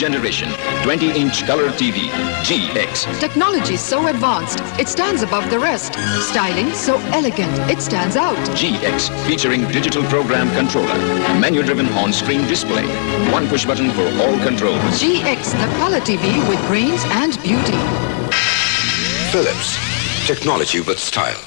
generation 20-inch color TV, GX. Technology so advanced, it stands above the rest. Styling so elegant, it stands out. GX, featuring digital program controller, menu-driven on-screen display, one push button for all controls. GX, the color TV with brains and beauty. Philips, technology with style.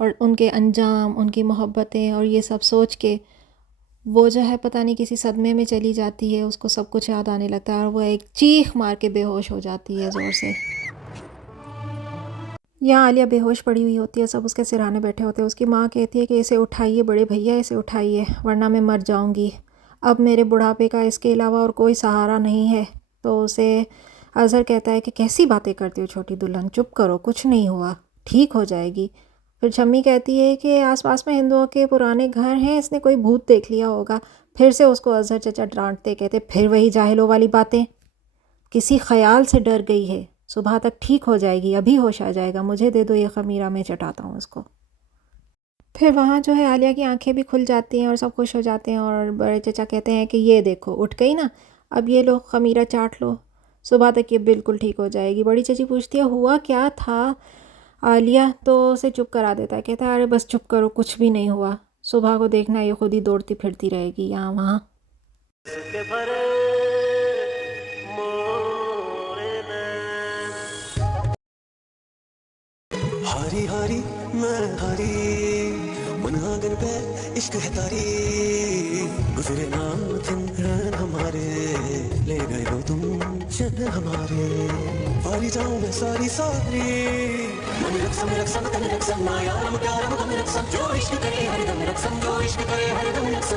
اور ان کے انجام، ان کی محبتیں اور یہ سب سوچ کے وہ جو ہے پتہ نہیں کسی صدمے میں چلی جاتی ہے، اس کو سب کچھ یاد آنے لگتا ہے اور وہ ایک چیخ مار کے بے ہوش ہو جاتی ہے زور سے۔ یہاں عالیہ بے ہوش پڑی ہوئی ہوتی ہے، سب اس کے سرانے بیٹھے ہوتے ہیں۔ اس کی ماں کہتی ہے کہ اسے اٹھائیے بڑے بھیا، اسے اٹھائیے ورنہ میں مر جاؤں گی، اب میرے بڑھاپے کا اس کے علاوہ اور کوئی سہارا نہیں ہے۔ تو اسے اظہر کہتا ہے کہ کیسی باتیں کرتی ہو چھوٹی دلہن، چپ کرو، کچھ نہیں ہوا، ٹھیک ہو جائے گی۔ پھر شمی کہتی ہے کہ آس پاس میں ہندوؤں کے پرانے گھر ہیں، اس نے کوئی بھوت دیکھ لیا ہوگا۔ پھر سے اس کو اظہر چچا ڈانٹتے، کہتے پھر وہی جاہلوں والی باتیں، کسی خیال سے ڈر گئی ہے، صبح تک ٹھیک ہو جائے گی، ابھی ہوش آ جائے گا، مجھے دے دو یہ خمیرہ، میں چٹاتا ہوں اس کو۔ پھر وہاں جو ہے عالیہ کی آنکھیں بھی کھل جاتی ہیں اور سب خوش ہو جاتے ہیں، اور بڑے چچا کہتے ہیں کہ یہ دیکھو اٹھ گئی نا، اب یہ لو خمیرہ چاٹ لو، صبح تک یہ بالکل ٹھیک ہو جائے گی۔ بڑی چچی پوچھتی ہے ہوا کیا تھا عالیہ؟ تو اسے چپ کرا دیتا ہے، کہتا ہے ارے بس چپ کرو، کچھ بھی نہیں ہوا، صبح کو دیکھنا یہ خود ہی دوڑتی پھرتی رہے گی یہاں وہاں۔ ہاری ہاری میں ہاری من آنگن پہ عشق ہے تاری، گزرے نا دن رن ہمارے، لے گئے ہو تم شن ہمارے، پاری جاؤں میں ساری ساری، من رقصم رقصم تن رقصم مایا رم پیارم تم رقصم، جو عشق کرے ہر دم رقصم، جو عشق کرے ہر دم رقصم۔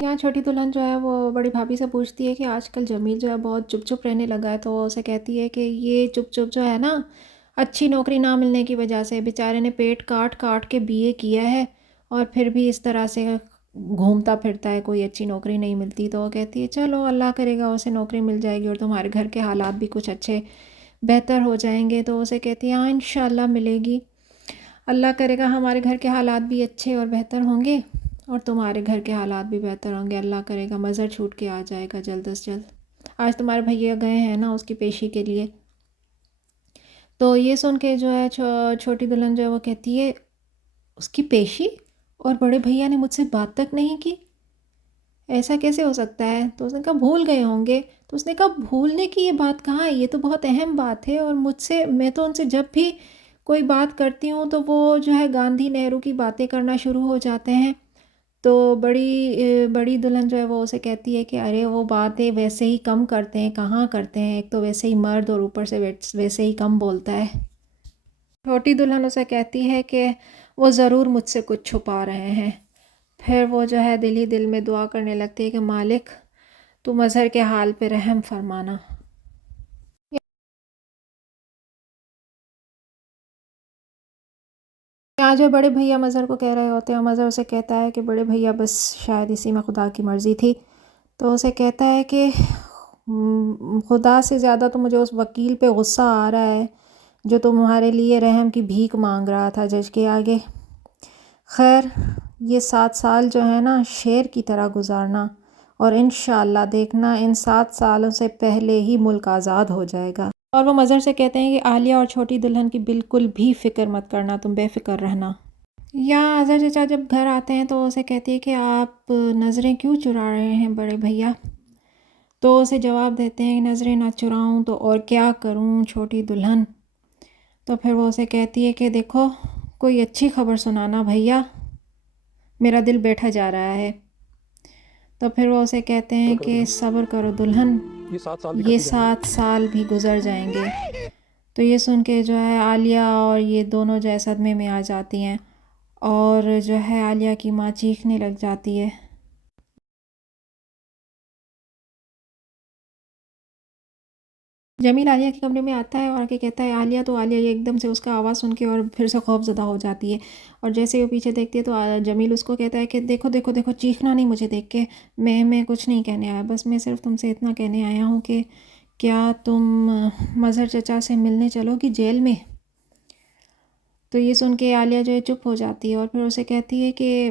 یہاں چھوٹی دلہن جو ہے وہ بڑی بھابھی سے پوچھتی ہے کہ آج کل جمیل جو ہے بہت چپ چپ رہنے لگا ہے، تو وہ اسے کہتی ہے کہ یہ چپ چپ جو ہے نا اچھی نوکری نہ ملنے کی وجہ سے، بیچارے نے پیٹ کاٹ کاٹ کے بی اے کیا ہے اور پھر بھی اس طرح سے گھومتا پھرتا ہے، کوئی اچھی نوکری نہیں ملتی۔ تو وہ کہتی ہے چلو اللہ کرے گا اسے نوکری مل جائے گی اور تمہارے گھر کے حالات بھی کچھ اچھے بہتر ہو جائیں گے۔ تو اسے کہتی ہے ہاں انشاءاللہ ملے گی، اللہ کرے گا ہمارے گھر کے حالات بھی اچھے اور بہتر ہوں گے اور تمہارے گھر کے حالات بھی بہتر ہوں گے، اللہ کرے گا مظہر چھوٹ کے آ جائے گا جلد از جلد۔ آج تمہارے بھیا گئے ہیں نا اس کی پیشی کے لیے۔ تو یہ سن کے جو ہے چھوٹی دلہن جو ہے وہ کہتی ہے اس کی پیشی اور بڑے بھیا نے مجھ سے بات تک نہیں کی، ایسا کیسے ہو سکتا ہے؟ تو اس نے کہا بھول گئے ہوں گے۔ تو اس نے کہا بھولنے کی یہ بات کہاں ہے، یہ تو بہت اہم بات ہے، اور میں تو ان سے جب بھی کوئی بات کرتی ہوں تو وہ جو ہے گاندھی نہرو کی باتیں کرنا شروع ہو جاتے ہیں۔ تو بڑی دلہن جو ہے وہ اسے کہتی ہے کہ ارے وہ باتیں ویسے ہی کم کرتے ہیں، کہاں کرتے ہیں، ایک تو ویسے ہی مرد اور اوپر سے ویسے ہی کم بولتا ہے۔ چھوٹی دلہن اسے کہتی ہے کہ وہ ضرور مجھ سے کچھ چھپا رہے ہیں۔ پھر وہ جو ہے دل ہی دل میں دعا کرنے لگتی ہے کہ مالک تو مظہر کے حال پہ رحم فرمانا۔ یہاں جو بڑے بھیا مظہر کو کہہ رہے ہوتے ہیں، مظہر اسے کہتا ہے کہ بڑے بھیا بس شاید اسی میں خدا کی مرضی تھی۔ تو اسے کہتا ہے کہ خدا سے زیادہ تو مجھے اس وکیل پہ غصہ آ رہا ہے جو تمہارے لیے رحم کی بھیک مانگ رہا تھا جج کے آگے۔ خیر یہ 7 سال جو ہے نا شیر کی طرح گزارنا، اور انشاءاللہ دیکھنا ان 7 سالوں سے پہلے ہی ملک آزاد ہو جائے گا۔ اور وہ مظہر سے کہتے ہیں کہ عالیہ اور چھوٹی دلہن کی بالکل بھی فکر مت کرنا، تم بے فکر رہنا۔ یہاں اظہر چچا جب گھر آتے ہیں تو اسے کہتی ہے کہ آپ نظریں کیوں چرا رہے ہیں بڑے بھیا؟ تو اسے جواب دیتے ہیں کہ نظریں نہ چراؤں تو اور کیا کروں چھوٹی دلہن۔ تو پھر وہ اسے کہتی ہے کہ دیکھو کوئی اچھی خبر سنانا بھیا، میرا دل بیٹھا جا رہا ہے۔ تو پھر وہ اسے کہتے ہیں کہ صبر کرو دلہن، یہ 7 سال بھی گزر جائیں گے۔ تو یہ سن کے جو ہے عالیہ اور یہ دونوں جو ہے صدمے میں آ جاتی ہیں، اور جو ہے عالیہ کی ماں چیخنے لگ جاتی ہے۔ جمیل عالیہ کے کمرے میں آتا ہے اور کہتا ہے عالیہ، تو عالیہ ایک دم سے اس کا آواز سن کے اور پھر سے خوف زدہ ہو جاتی ہے، اور جیسے وہ پیچھے دیکھتی ہے تو جمیل اس کو کہتا ہے کہ دیکھو دیکھو دیکھو، چیخنا نہیں مجھے دیکھ کے، میں کچھ نہیں کہنے آیا، بس میں صرف تم سے اتنا کہنے آیا ہوں کہ کیا تم مظہر چچا سے ملنے چلو گی جیل میں؟ تو یہ سن کے عالیہ جو ہے چپ ہو جاتی ہے اور پھر اسے کہتی ہے کہ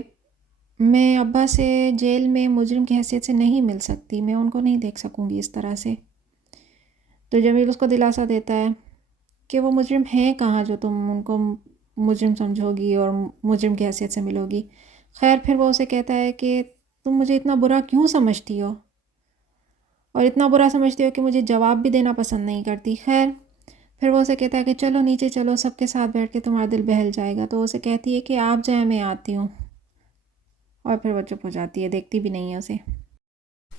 میں ابا سے جیل میں مجرم کی حیثیت سے نہیں مل سکتی، میں ان کو نہیں دیکھ سکوں گی اس طرح سے۔ تو جمیل اس کو دلاسا دیتا ہے کہ وہ مجرم ہیں کہاں جو تم ان کو مجرم سمجھو گی اور مجرم کی حیثیت سے ملو گی۔ خیر پھر وہ اسے کہتا ہے کہ تم مجھے اتنا برا کیوں سمجھتی ہو، اور اتنا برا سمجھتی ہو کہ مجھے جواب بھی دینا پسند نہیں کرتی۔ خیر پھر وہ اسے کہتا ہے کہ چلو نیچے چلو، سب کے ساتھ بیٹھ کے تمہارا دل بہل جائے گا۔ تو وہ اسے کہتی ہے کہ آپ جائیں میں آتی ہوں، اور پھر وہ چپ ہو جاتی ہے، دیکھتی بھی نہیں ہے اسے۔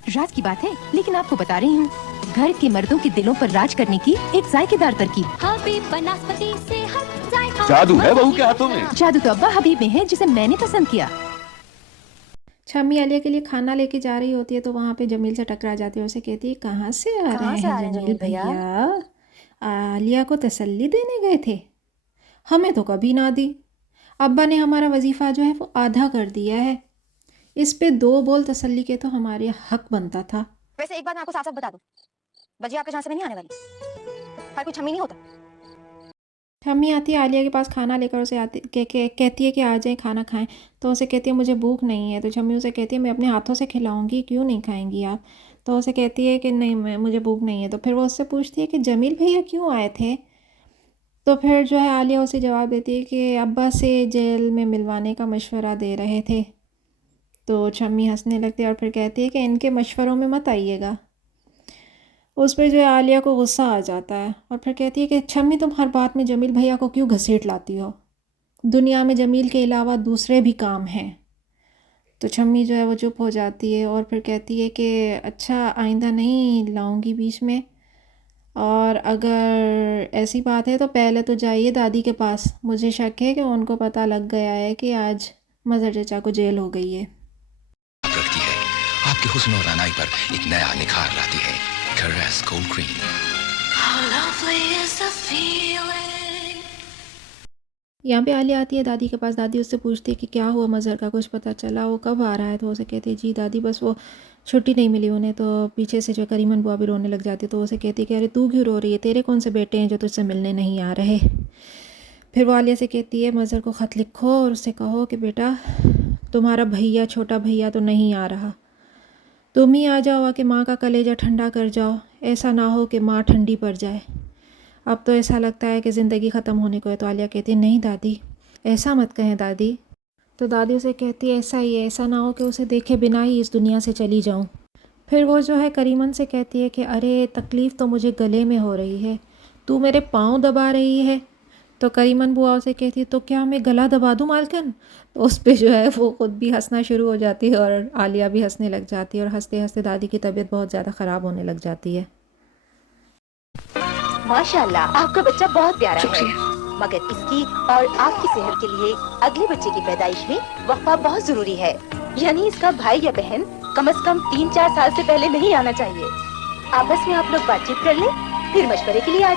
راز کی بات ہے لیکن آپ کو بتا رہی ہوں، گھر کے مردوں کے دلوں پر راج کرنے کی ایک ذائقے دار ترکیب۔ جادو ہے بہو کے ہاتھوں میں۔ جادو تو ابا حبیب میں ہے جسے میں نے پسند کیا۔ شامی عالیہ کے لیے کھانا لے کے جا رہی ہوتی ہے تو وہاں پہ جمیل سے ٹکرا جاتی ہے، اسے کہتی ہے کہاں سے آ رہے ہیں جمیل بھیا؟ عالیہ کو تسلی دینے گئے تھے؟ ہمیں تو کبھی نہ دی، ابا نے ہمارا وظیفہ جو ہے وہ آدھا کر دیا ہے، اس پہ 2 بول تسلی کے تو ہمارے حق بنتا تھا۔ ویسے ایک بات میں آپ کو صاف صاف بتا دوں، بجے آپ کے جہاں سے میں نہیں آنے والی، ہر کوئی چھمی نہیں ہوتا۔ امی آتی ہے عالیہ کے پاس کھانا لے کر، اسے کہتی ہے کہ آ جائیں کھانا کھائیں، تو اسے کہتی ہے مجھے بھوک نہیں ہے۔ تو چھمی اسے کہتی ہے میں اپنے ہاتھوں سے کھلاؤں گی، کیوں نہیں کھائیں گی آپ؟ تو اسے کہتی ہے کہ نہیں مجھے بھوک نہیں ہے۔ تو پھر وہ اس سے پوچھتی ہے کہ جمیل بھیا کیوں آئے تھے؟ تو پھر جو ہے عالیہ اسے جواب دیتی ہے کہ ابا سے جیل میں ملوانے کا مشورہ دے رہے تھے۔ تو چھمی ہنسنے لگتی ہے اور پھر کہتی ہے کہ ان کے مشوروں میں مت آئیے گا۔ اس پہ جو ہے عالیہ کو غصہ آ جاتا ہے اور پھر کہتی ہے کہ چھمی تم ہر بات میں جمیل بھیا کو کیوں گھسیٹ لاتی ہو؟ دنیا میں جمیل کے علاوہ دوسرے بھی کام ہیں۔ تو چھمی جو ہے وہ چپ ہو جاتی ہے اور پھر کہتی ہے کہ اچھا آئندہ نہیں لاؤں گی بیچ میں، اور اگر ایسی بات ہے تو پہلے تو جائیے دادی کے پاس، مجھے شک ہے کہ ان کو پتہ لگ گیا ہے کہ آج مظہر چچا کو جیل ہو گئی ہے۔ رکھتی ہے آپ کے حسن اور رعنائی پر ایک نیا نکھار لاتی ہے۔ کیریس کولڈ کریم۔ یہاں پہ عالیہ آتی ہے دادی کے پاس، دادی اس سے پوچھتی ہے کہ کیا ہوا مظہر کا، کچھ پتہ چلا، وہ کب آ رہا ہے؟ تو اسے کہتی ہے جی دادی بس وہ چھٹی نہیں ملی انہیں۔ تو پیچھے سے جو کریمن بوا بھی رونے لگ جاتی ہے، تو اسے کہتی ہے کہ ارے تو کیوں رو رہی ہے، تیرے کون سے بیٹے ہیں جو تجھ سے ملنے نہیں آ رہے؟ پھر وہ عالیہ سے کہتی ہے مظہر کو خط لکھو اور اس سے کہو کہ بیٹا تمہارا بھیا چھوٹا بھیا تو نہیں آ رہا، تم ہی آ جاؤ، کہ ماں کا کلیجہ ٹھنڈا کر جاؤ، ایسا نہ ہو کہ ماں ٹھنڈی پڑ جائے، اب تو ایسا لگتا ہے کہ زندگی ختم ہونے کو ہے۔ تو عالیہ کہتی ہے نہیں دادی ایسا مت کہیں دادی۔ تو دادی اسے کہتی ہے ایسا ہی ہے، ایسا نہ ہو کہ اسے دیکھے بنا ہی اس دنیا سے چلی جاؤں۔ پھر وہ جو ہے کریمن سے کہتی ہے کہ ارے تکلیف تو مجھے گلے میں ہو رہی ہے، تو میرے پاؤں دبا رہی ہے۔ تو کریمن بوا اسے کہتی ہے تو کیا میں گلا دبا دوں مالکن؟ تو اس پہ جو ہے وہ خود بھی ہنسنا شروع ہو جاتی ہے اور عالیہ بھی ہنسنے لگ جاتی ہے، اور ہنستے ہنستے دادی کی طبیعت بہت زیادہ خراب ہونے لگ جاتی ہے۔ ماشاءاللہ آپ کا بچہ بہت پیارا ہے، مگر اس کی اور آپ کی صحت کے لیے اگلے بچے کی پیدائش میں وقفہ بہت ضروری ہے، یعنی اس کا بھائی یا بہن کم از کم 3-4 سال سے پہلے نہیں آنا چاہیے۔ آپس میں آپ لوگ بات چیت کر لیں، پھر مشورے کے لیے آ